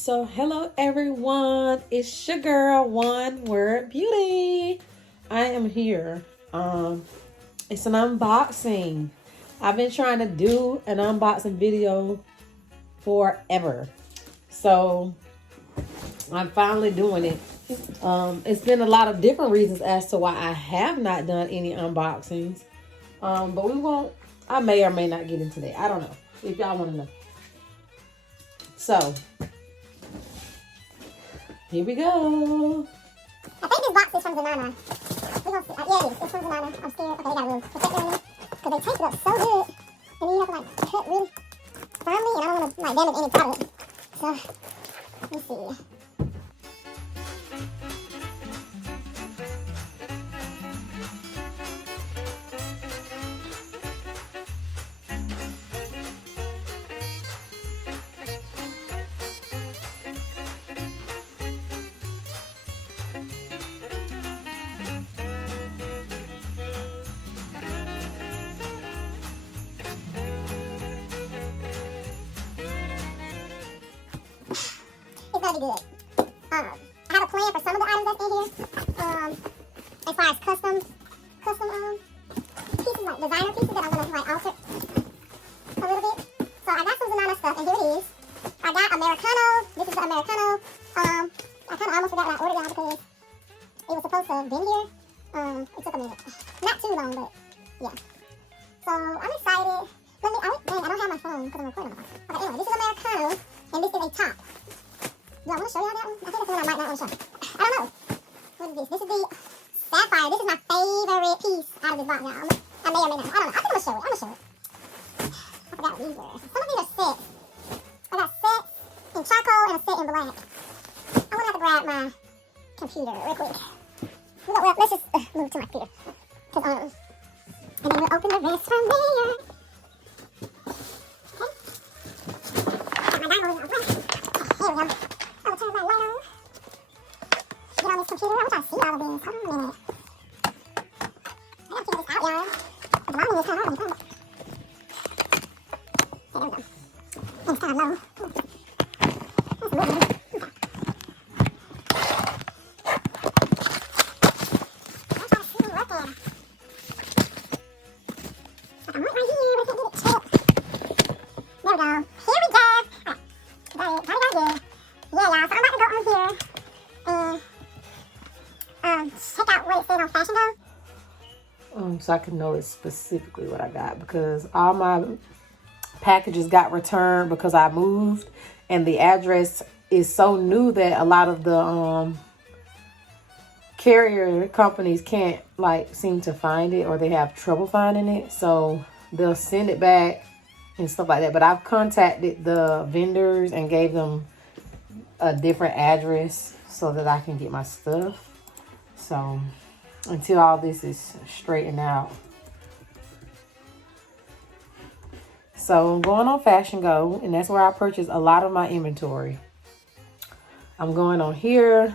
So hello everyone, it's your girl One Word Beauty. I am here. It's an unboxing. I've been trying to do an unboxing video forever. So I'm finally doing it. It's been a lot of different reasons as to why I have not done any unboxings. But we won't, I may or may not get into that. I don't know if y'all want to know. So here we go. I think this box is from Zanana. We're gonna see. Yeah, it is. It's from Zanana. I'm scared. Okay, they got a little protector in it. Because they tape it up so good. And then you have to like cut really firmly. And I don't want to like damage any product. So, let me see. It's gonna be good. I have a plan for some of the items that's in here. As far as custom pieces, like designer pieces that I'm gonna like alter a little bit. So I got some Zanana stuff, and here it is. I got Americano. This is the Americano. I kind of almost forgot when I ordered it because it was supposed to have been here. It took a minute, not too long, but yeah. So I'm excited. I don't have my phone because I'm recording on my phone. Okay, anyway, this is Americano, and this is a top. Do I want to show y'all that one? I think that's the one I might not want to show. I don't know. What is this? This is the Sapphire. This is my favorite piece out of this box, y'all. I may or may not. I don't know. I think I'm going to show it. I forgot what these were. Some of these are sets. I got sets in charcoal and a set in black. I'm going to have to grab my computer real quick. Well, let's just move to my computer. And then we'll open the rest from there. Okay. Got my diamond. Here we go. Turn my light on. Get on this computer. I'm trying to see all of these. Hold on a minute. I gotta figure this out, y'all. The volume is kind of hard. There we go. And it's kind of low. That's moving. Okay. I'm trying to see what's there. I'm right here. We can't get it checked. There we go. Here we go. Alright. Got it. Yeah, y'all, so I'm about to go on here and check out what it said on Fashion Go. So I can know specifically what I got, because all my packages got returned because I moved, and the address is so new that a lot of the carrier companies can't seem to find it, or they have trouble finding it, so they'll send it back and stuff like that. But I've contacted the vendors and gave them a different address so that I can get my stuff. So until all this is straightened out. So I'm going on Fashion Go, and that's where I purchase a lot of my inventory. I'm going on here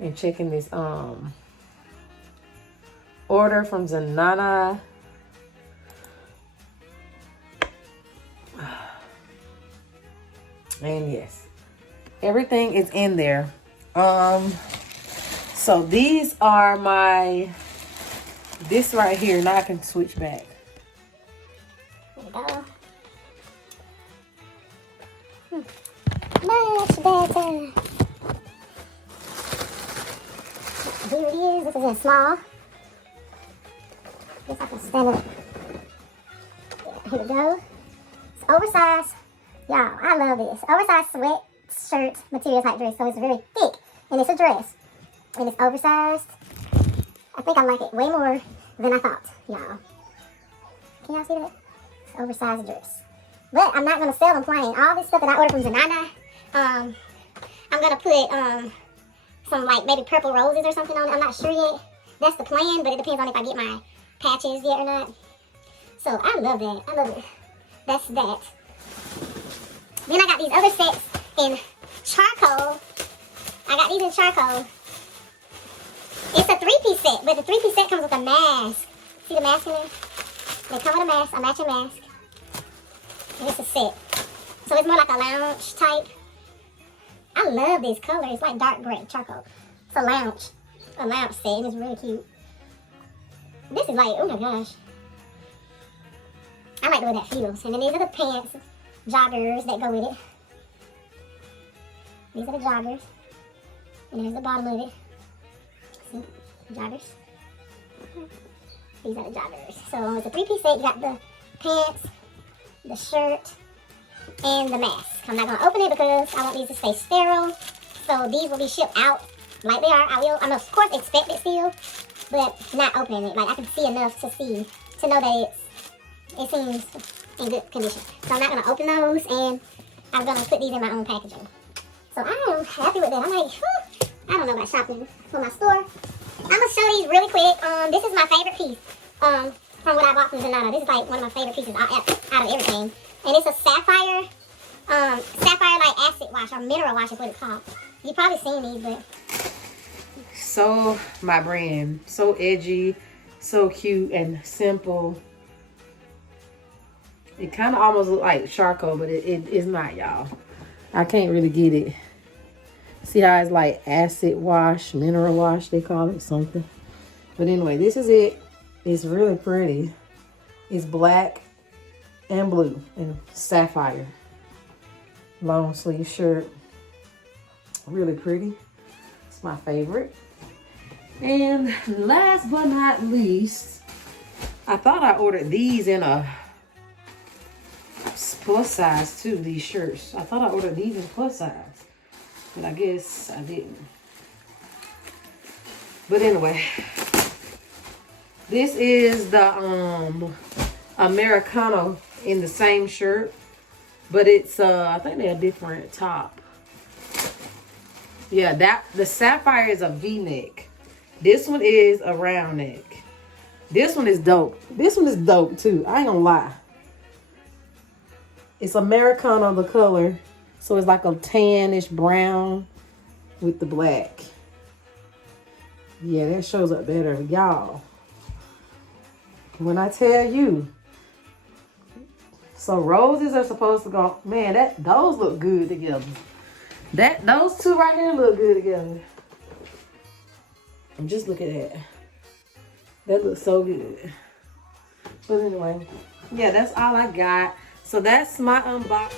and checking this order from Zanana. And yes, everything is in there. So these are this right here. Now I can switch back. There we go. Much better. Here it is. This is in small. Guess I can stand it. Yeah, here we go. It's oversized. Y'all, I love this. Oversized sweatshirt material type dress. So it's very thick. And it's a dress. And it's oversized. I think I like it way more than I thought, y'all. Can y'all see that? It's an oversized dress. But I'm not going to sell them plain. All this stuff that I ordered from Zanana, I'm going to put some maybe purple roses or something on it. I'm not sure yet. That's the plan, but it depends on if I get my patches yet or not. So I love that. I love it. That's that. Then I got these other sets in charcoal. I got these in charcoal. It's a 3-piece set, but the 3-piece set comes with a mask. See the mask in there? They come with a mask, a matching mask. And it's a set. So it's more like a lounge type. I love this color. It's like dark gray, charcoal. It's a lounge set, and it's really cute. This is like, oh my gosh. I like the way that feels. And then these are the pants, joggers that go with it. These are the joggers. And there's the bottom of it. See? Joggers. These are the joggers. So it's a three-piece set. You got the pants, the shirt, and the mask. I'm not going to open it because I want these to stay sterile. So these will be shipped out like they are. I'm of course expect it still, but not opening it. Like I can see enough to know that it seems in good condition. So I'm not going to open those, and I'm going to put these in my own packaging. So I am happy with that. I'm like, whew, I don't know about shopping for my store. I'm going to show these really quick. This is my favorite piece from what I bought from Zanata. This is like one of my favorite pieces out of everything. And it's a sapphire like acid wash or mineral wash is what it's called. You've probably seen these, but. So my brand. So edgy, so cute and simple. It kind of almost looks like charcoal, but it is not, y'all. I can't really get it. See how it's like acid wash, mineral wash, they call it something. But anyway, this is it. It's really pretty. It's black and blue and sapphire. Long sleeve shirt. Really pretty. It's my favorite. And last but not least, I thought I ordered these in a plus size too, these shirts. I thought I ordered these in plus size, but I guess I didn't. But anyway, this is the Americano in the same shirt, but it's I think they're a different top. Yeah, the sapphire is a V-neck. This one is a round neck. This one is dope. This one is dope too. I ain't gonna lie. It's Americano, the color. So it's like a tannish brown with the black. Yeah, that shows up better. Y'all, when I tell you. So roses are supposed to go, man, those look good together. Those two right here look good together. And just look at that. That looks so good. But anyway, yeah, that's all I got. So that's my unboxing.